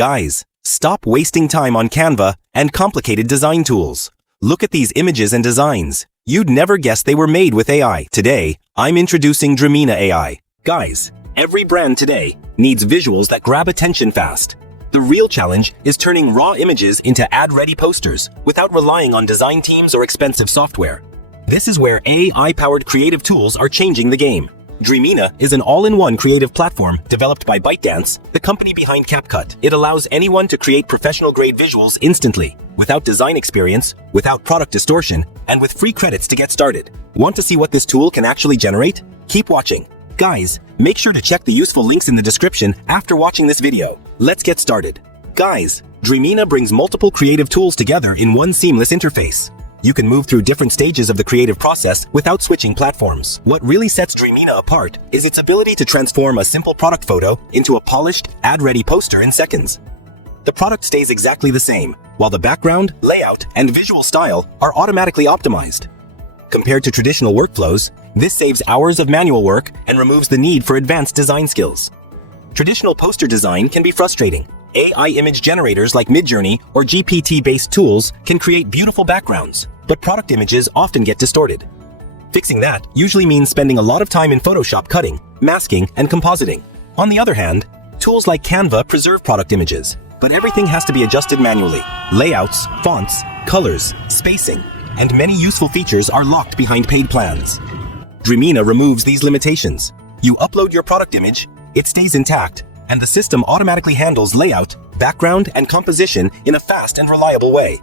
Guys, stop wasting time on Canva and complicated design tools. Look at these images and designs. You'd never guess they were made with AI. Today, I'm introducing Dreamina AI. Guys, every brand today needs visuals that grab attention fast. The real challenge is turning raw images into ad-ready posters without relying on design teams or expensive software. This is where AI-powered creative tools are changing the game. Dreamina is an all-in-one creative platform developed by ByteDance, the company behind CapCut. It allows anyone to create professional-grade visuals instantly, without design experience, without product distortion, and with free credits to get started. Want to see what this tool can actually generate? Keep watching. Guys, make sure to check the useful links in the description after watching this video. Let's get started. Guys, Dreamina brings multiple creative tools together in one seamless interface. You can move through different stages of the creative process without switching platforms. What really sets Dreamina apart is its ability to transform a simple product photo into a polished, ad-ready poster in seconds. The product stays exactly the same, while the background, layout, and visual style are automatically optimized. Compared to traditional workflows, this saves hours of manual work and removes the need for advanced design skills. Traditional poster design can be frustrating. AI image generators like Midjourney or GPT-based tools can create beautiful backgrounds, but product images often get distorted. Fixing that usually means spending a lot of time in Photoshop cutting, masking, and compositing. On the other hand, tools like Canva preserve product images, but everything has to be adjusted manually. Layouts, fonts, colors, spacing, and many useful features are locked behind paid plans. Dreamina removes these limitations. You upload your product image, it stays intact, and the system automatically handles layout, background, and composition in a fast and reliable way.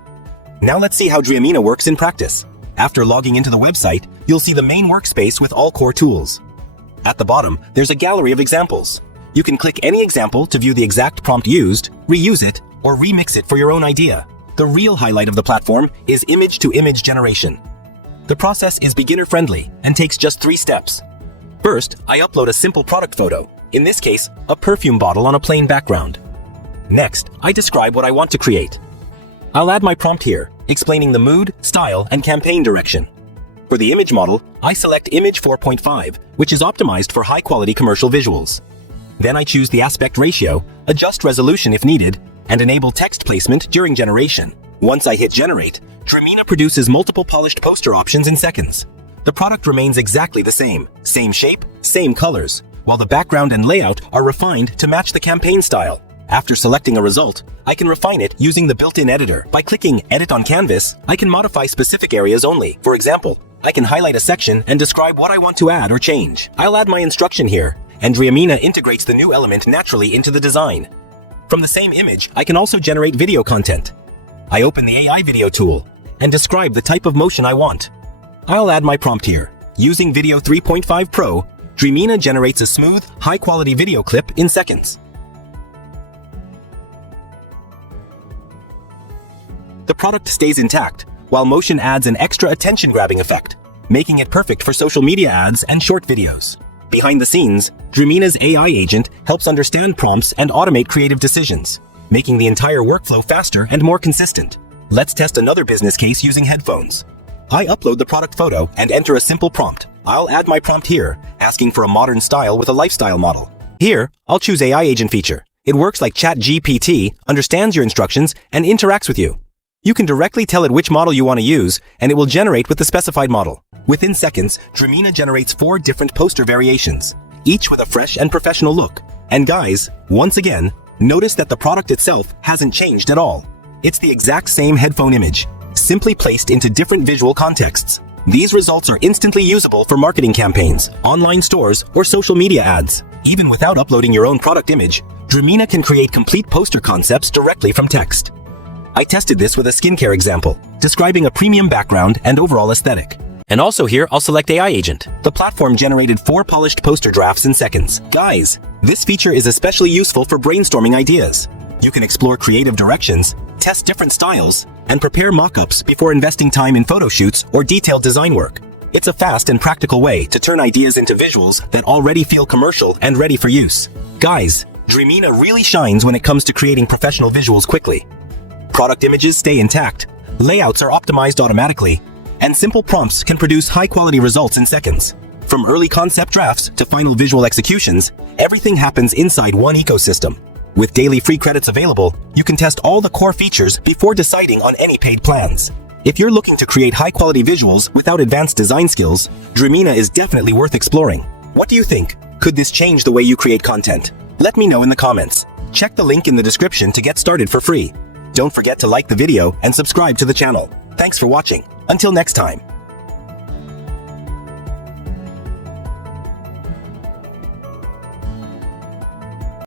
Now let's see how Dreamina works in practice. After logging into the website, you'll see the main workspace with all core tools. At the bottom, there's a gallery of examples. You can click any example to view the exact prompt used, reuse it, or remix it for your own idea. The real highlight of the platform is image-to-image generation. The process is beginner-friendly and takes just 3 steps. First, I upload a simple product photo. In this case, a perfume bottle on a plain background. Next, I describe what I want to create. I'll add my prompt here, explaining the mood, style, and campaign direction. For the image model, I select Image 4.5, which is optimized for high-quality commercial visuals. Then I choose the aspect ratio, adjust resolution if needed, and enable text placement during generation. Once I hit Generate, Dreamina produces multiple polished poster options in seconds. The product remains exactly the same shape, same colors, while the background and layout are refined to match the campaign style. After selecting a result, I can refine it using the built-in editor. By clicking Edit on Canvas, I can modify specific areas only. For example, I can highlight a section and describe what I want to add or change. I'll add my instruction here, and Dreamina integrates the new element naturally into the design. From the same image, I can also generate video content. I open the AI video tool and describe the type of motion I want. I'll add my prompt here. Using Video 3.5 Pro, Dreamina generates a smooth, high-quality video clip in seconds. The product stays intact, while motion adds an extra attention-grabbing effect, making it perfect for social media ads and short videos. Behind the scenes, Dreamina's AI agent helps understand prompts and automate creative decisions, making the entire workflow faster and more consistent. Let's test another business case using headphones. I upload the product photo and enter a simple prompt. I'll add my prompt here, asking for a modern style with a lifestyle model. Here, I'll choose AI agent feature. It works like ChatGPT, understands your instructions, and interacts with you. You can directly tell it which model you want to use, and it will generate with the specified model. Within seconds, Dreamina generates 4 different poster variations, each with a fresh and professional look. And guys, once again, notice that the product itself hasn't changed at all. It's the exact same headphone image, simply placed into different visual contexts. These results are instantly usable for marketing campaigns, online stores, or social media ads. Even without uploading your own product image, Dreamina can create complete poster concepts directly from text. I tested this with a skincare example, describing a premium background and overall aesthetic. And also here, I'll select AI Agent. The platform generated 4 polished poster drafts in seconds. Guys, this feature is especially useful for brainstorming ideas. You can explore creative directions, test different styles, and prepare mock-ups before investing time in photo shoots or detailed design work. It's a fast and practical way to turn ideas into visuals that already feel commercial and ready for use. Guys, Dreamina really shines when it comes to creating professional visuals quickly. Product images stay intact, layouts are optimized automatically, and simple prompts can produce high-quality results in seconds. From early concept drafts to final visual executions, everything happens inside one ecosystem. With daily free credits available, you can test all the core features before deciding on any paid plans. If you're looking to create high-quality visuals without advanced design skills, Dreamina is definitely worth exploring. What do you think? Could this change the way you create content? Let me know in the comments. Check the link in the description to get started for free. Don't forget to like the video and subscribe to the channel. Thanks for watching. Until next time.